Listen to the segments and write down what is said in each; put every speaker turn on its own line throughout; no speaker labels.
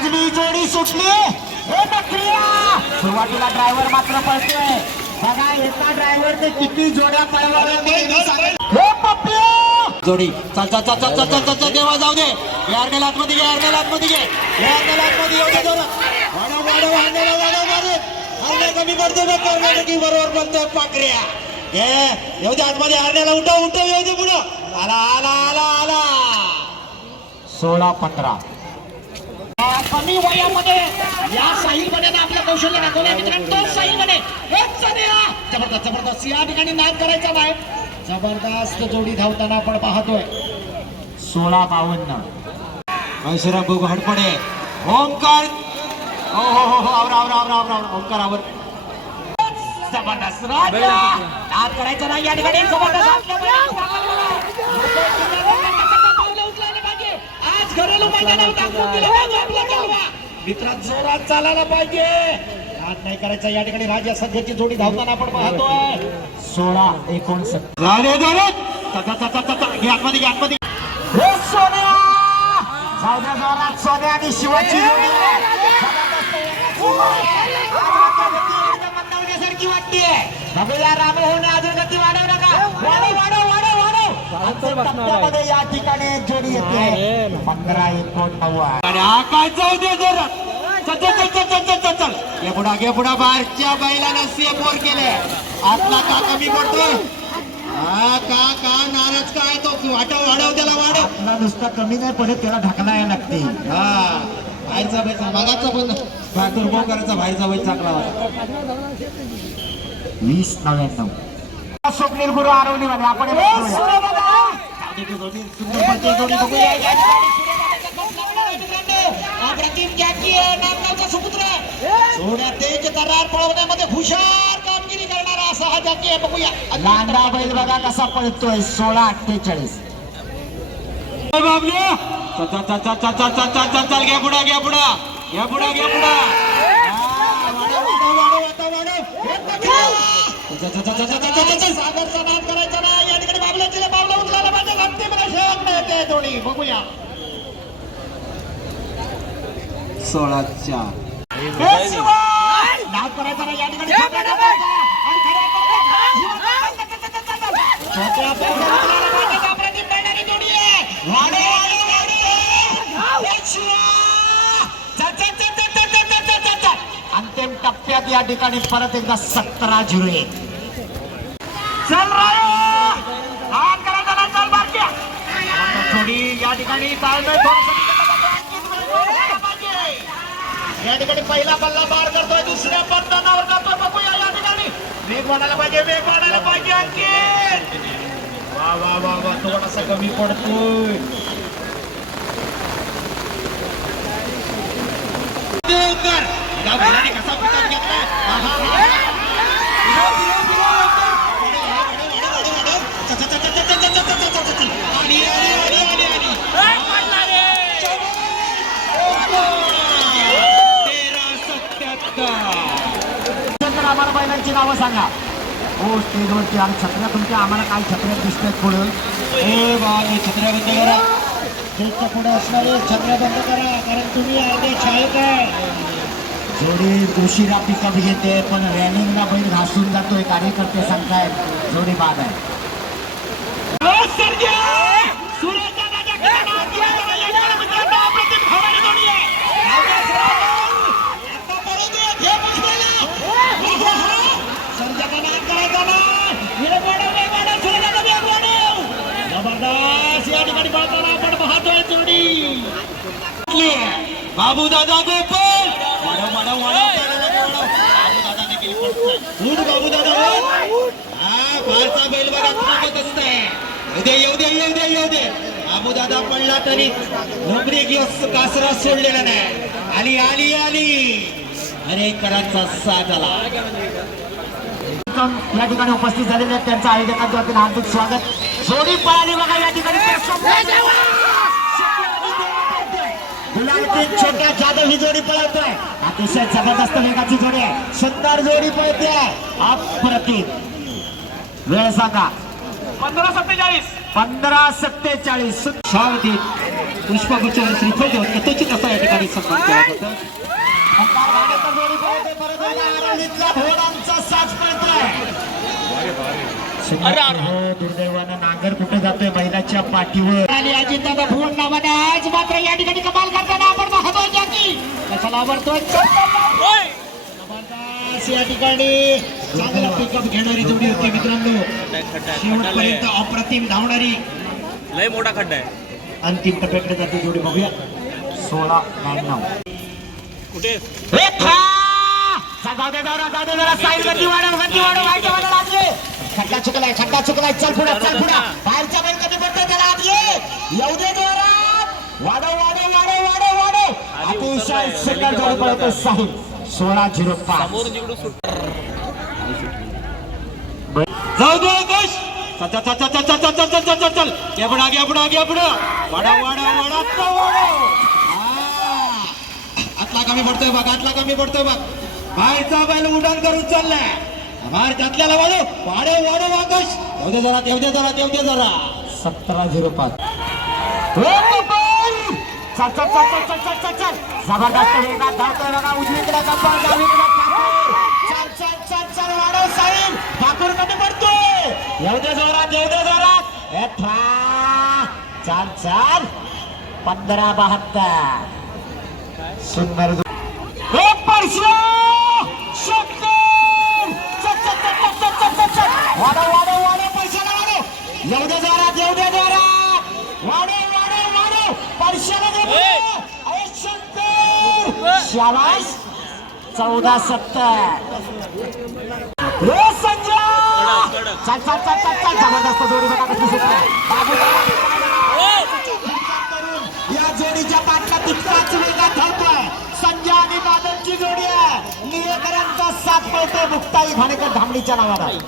वाजली जोडी सुटली. हे सुरुवातीला ड्रायव्हर मात्र पळतोय. बघा एका ड्रायव्हरने किती जोड्या पळवल्या हे जोडी. चल चल चल चल चल चल चल चल तेव्हा जाऊ दे. यारनेल आतमध्ये घे यारनेल आतमध्ये घे. यारनेल आतमध्ये येऊ दे जोरात. वाढव वाढव हाणेला वाढव वाढव हरणे कमी करतो बघ कर्नाटकी बरोबर बोलतोय पाकऱ्या घे येऊ दे आतमध्ये हरण्याला उठव उठव येऊ दे पुढं. आला आला आला आला. सोळा पंधरा.
कमी वयामध्ये या साहिल बने आपलं कौशल्य दाखवलं मित्रांनो तो साहिल बने हेच जबरदस्त जबरदस्त. या ठिकाणी नाद करायचा नाही. जबरदस्त जोडी धावताना आपण पाहतोय.
सोळा बावन्न. मैसुरा बघू हडपडे. ओंकार! हो हो हो हो आवरा आवरा आवरा आवरा. ओंकार आवर.
जबरदस्त. नाद करायचा नाही या ठिकाणी. जबरदस्त. हो, हो, हो. मित्रात जोरात चालायला पाहिजे. नाही करायचा या ठिकाणी राजा. सध्याची जोडी धावताना आपण पाहतोय.
सोळा एकोणसत्तर सोन्या! आणि शिवाची सारखी वाटते राम होऊन अजून गती वाढव नका. वाढव वाढव. या ठिकाणी जोडी येते. पंधरा एकोणनव्वद काय जाऊ दे जरा. ये पुढा केले आपला का कमी पडतोय? का का नाराज काय तो? वाटव वाढव त्याला वाढव.
नुसता कमी नाही पडत त्याला ढकलायला लागते
हा बाहेरचा बैसा मागाचा पण. भातुरभाव करायचा बाहेरचा बैस चांगला होता.
वीस नव्याण्णव. स्वप्नील गुरु आरवली म्हणे आपण
तेज पळवण्यामध्ये हुशार कामगिरी करणारा असा हा जॅकी आहे बघूया
लांडा बैल बघा कसा पळतोय सोळा अठ्ठेचाळीस
चल चल चल चल चल चल चल चल घे पुढा घे पुढा घे पुढा घे पुढा
सागरचा नाद करायचा मिळते
अंतिम टप्प्यात या ठिकाणी परत एकदा सतरा झुरे एक
चल या ठिकाणी ताळमेळ या ठिकाणी पहिला पल्ला पार करतोय दुसऱ्या बंधनावर जातोय बघूया या ठिकाणी वेग वाढायला पाहिजे वेग वाढायला पाहिजे आणखी वा वा वा वा थोडासा कमी पडतोय
आणि कसा तर
आम्हाला बैलांची नावं सांगा. हो स्टेजवरती आणि छत्र्या तुमच्या आम्हाला काय छत्र्या दिसतात पुढं?
हे बाबा छत्र्या बंद करा.
स्टेजच्या पुढे असणारे छत्र्या बंद करा कारण तुम्ही अर्धे शाळेत आहे.
जोडी उशिरा पिकअप घेते पण रॅनिंगला बैल घासून जातोय कार्यकर्ते सांगतायत जोडी बाद आहे
जबरदस्त या ठिकाणी पाहताना आपण पाहतोय जोडी
बाबू दादा गोपाल वाढव वाढव. वाढव बाबू दादा देखील उठ बाबू दादा हा फारचा बैल बघा थांबत असतंय. उद्या येऊ दे येऊ दे येऊ दे. बाबू दादा पडला तरी नोकरी किंवा कासरा सोडलेला नाही. आली आली आली. अरे कराचा साथ आला.
या ठिकाणी उपस्थित झालेले आहेत त्यांचं आयोजकांच्या वतीने हार्दिक स्वागत. जोडी पळाली बघा या ठिकाणी छोट्या जाधव ही जोडी पळवतोय. अतिशय जबरदस्त वेगाची जोडी आहे. सुंदर जोडी पळते अप्रतिम. वेळ सांगा.
पंधरा सत्तेचाळीस.
पंधरा सत्तेचाळीस. शावती पुष्पगुच्छ श्रीफळ देऊन यथोचित असा या ठिकाणी सन्मान केला जातो. दुर्दैवानं नांगर कुठे जातोय बैलाच्या पाठीवर?
आणि अजितदादा भुवन नावाने आज मात्र या ठिकाणी कमाल करताना आपण पाहतोय की कशाला आवडतोय? या ठिकाणी. चांगला पिकअप घेणारी जोडी होती मित्रांनो. शेवटपर्यंत अप्रतिम धावणारी.
लय मोठा खड्डा आहे.
अंतिम टप्प्याकडे जाते जोडी बघूया.
सोळा ब्याण्णव
कुठे?
हे जाऊ दे, जाऊ दे, जाऊ दे, जरा साईड गती वाढव, गती वाढव, वाईटच्या वाढव, आत ये.
खड्डा चुकलाय खड्डा चुकलाय चल पुढे. चल पुढे बाहेरच्या बैल कधी पडतोय त्याला आत ये. येऊ दे जोरात. वाढव वाढव वाढव वाढव वाढव. अतिशय सुंदर जोडी पळतो साहिल सोळा झिरो पाच.
जाऊ दे चल चल चल चल चल चल चल चल चल. चल चल घे पुढं घे पुढं. घे पुढं वाडा वाडा वाडा वाडा आतला कमी पडतोय बघ आतला कमी पडतोय बघ. बाहेरचा बैल उड्डाण करून चाललाय. बाहेर त्यातल्याला वाढव वाढव वाढव आकाश येऊ दे जरा येऊ दे जरा येऊ दे जरा.
सतरा झिरो पाच. बैल! चल चल चल चल चल चल चल चल. जबरदस्त वेगात धावतोय बघा उजवीकडे कंपाऊंड डावीकडे ठाकूर चल चल चल चल वाढव साईन. ठाकूर कधी पडतोय? येऊ दे जोरात येऊ दे जोरात. ठा चाल चाल. पंधरा बहात्तर. सुंदर हे परशा शक्कर! चल, चल, चल, चल, चल, चल, चल, चल. वाढव वाढव वाढव परशाला वाढव. दे जोरात दे जोरात. वाढव वाढव वाढव. अरे शंकर! शाबास. चौदा सत्तर. हे संजय! चल चल चल चल चल. जबरदस्त जोडी बघा कशी सुटते या जोडीच्या पाठला तितकाच वेगात धावतोय संजय आणि बादलची जोडी आहे. निळेकरांचा साथ पळतोय मुक्ताई घाणेकर धामणीच्या नावानं.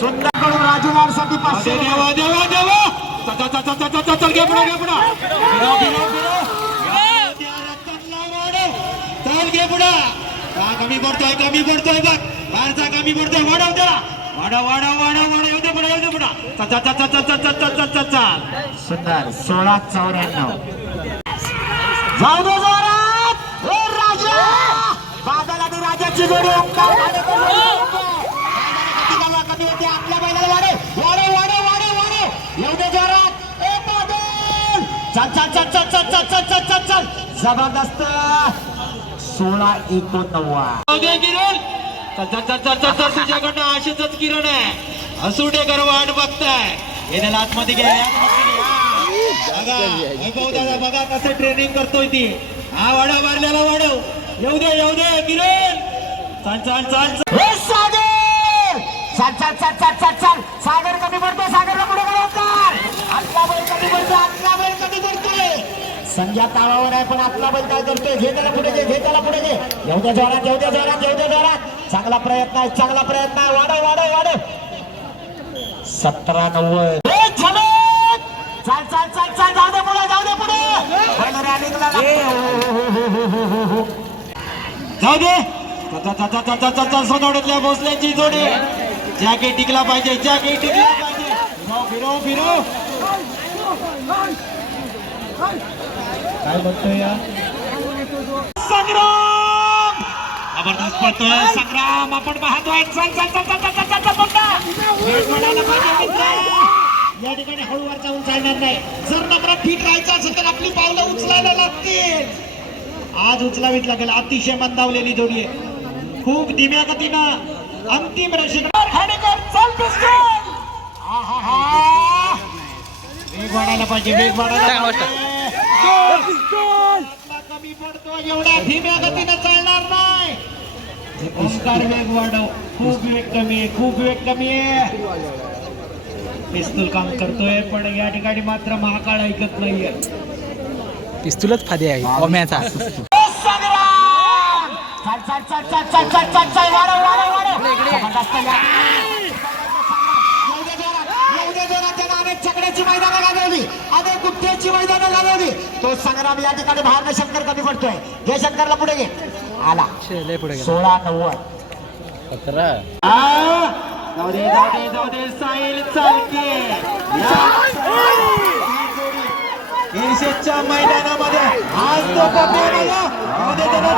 सुंदरकडून राजूवारसाठी पाचशे
देवा देवा देवा चल घे पुढे घे पुढे रतन लावडे घे पुढे कमी पडतोय कमी पडतोय बघ बाहेरचा कमी पडतोय वाढव त्याला वाढव वाढव वाढव वाढव येऊ दे पुढं येऊ दे पुढा चल चल चल चल चल चल
सुंदर सोळा चौऱ्याण्णव जाऊ दे जोरात हे राजा बादल आणि राजाची जोडी ओंकार भाडेकर होते. आपल्या बैलाला येऊ दे जोरात ए बादल चल चल चल चल चल चल चल चल जबरदस्त सोळा एकोणनव्वद
तुझ्याकडनं आशेच किरण आहे असू दे कर वाट बघताय हे त्याला आतमध्ये घ्या. बघा वैभव दादा बघा कसं ट्रेनिंग करतोय ती हा वाढव मारल्याला वाढव येऊ दे येऊ दे किरण चल चल चल चल
हे सागर चल चल चल चल चल सागर कमी पडतो सागरला पुढे कर आतला बैल कमी पडतो आतला बैल कमी पडतोय संजय तावावर आहे पण आतला बैल काय करतोय? घे त्याला पुढे घे घे त्याला पुढे घे. येऊ जोरात येऊ जोरात येऊ जोरात. चांगला प्रयत्न आहे चांगला प्रयत्न आहे. वाढव वाढव वाढव. सतरा नव्वद. हे! चल चल चल चल. जाऊ दे पुढे जाऊ दे पुढे. बैल रॅलिंगला लागतो.
जाऊ दे. सोनवड्यातल्या भोसल्याची जोडी. जॅकेट टिकला पाहिजे जॅकेट टिकला पाहिजे. फिरव फिरव. काय बघतोय या? संग्राम! जबरदस्त पाहतोय संग्राम! आपण पाहतोय.
या ठिकाणी हळूवार जाऊन चालणार नाही. जर फिट राहायचं असेल तर आपली पावलं उचलायला लागतील.
आज उचलावीत लागेल अतिशय मंदावलेली जोडी खूप धीम्या गतीनं अंतिम
रशिकडार खाणेकर वेग वाढायला पाहिजे वेग वाढायला
एवढ्या धीम्या गतीनं चालणार नाही. ओंकार वेग वाढव. खूप वेग कमी आहे खूप वेग कमी आहे. पिस्तूल काम करतोय पण या ठिकाणी मात्र महाकाळ ऐकत नाहीये.
पिस्तूलच फादे आहे ओम्याचा.
चाल चाल चाल चाल चाल चाल चाल वाढव वाढव वाढव. छकड्याची मैदानं गाजवली अनेक गुप्त्याची मैदानं गाजवली तो संग्राम या ठिकाणी बाहेर शंकर कमी पडतोय? घे शंकरला पुढे घे. आला. सोळा नव्वद.
जाऊ दे जाऊ दे जाऊ दे साहिल चालके. इर्षेच्या मैदानामध्ये आज तो त्याला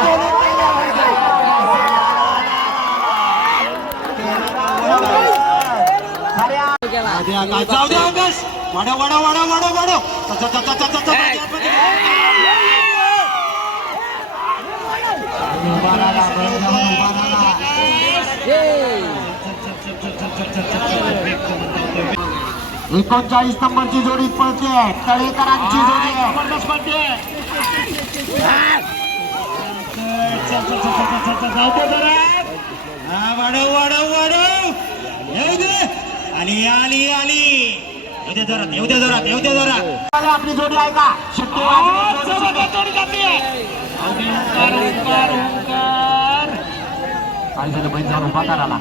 दोन जाऊ द्या अभ्यास
एकोणचाळीस नंबरची जोडी पळते तळेकरांची जोडी
जबरदस्त पळते वाढव वाढव वाढव आली आली आली. येऊ जोरात येऊ जोरात येऊ जोरात.
आपली जोडी आहे का? शक्ती.
ओंकार ओंकार ओंकार.
काय झालं बैल जाऊन उभा करायला.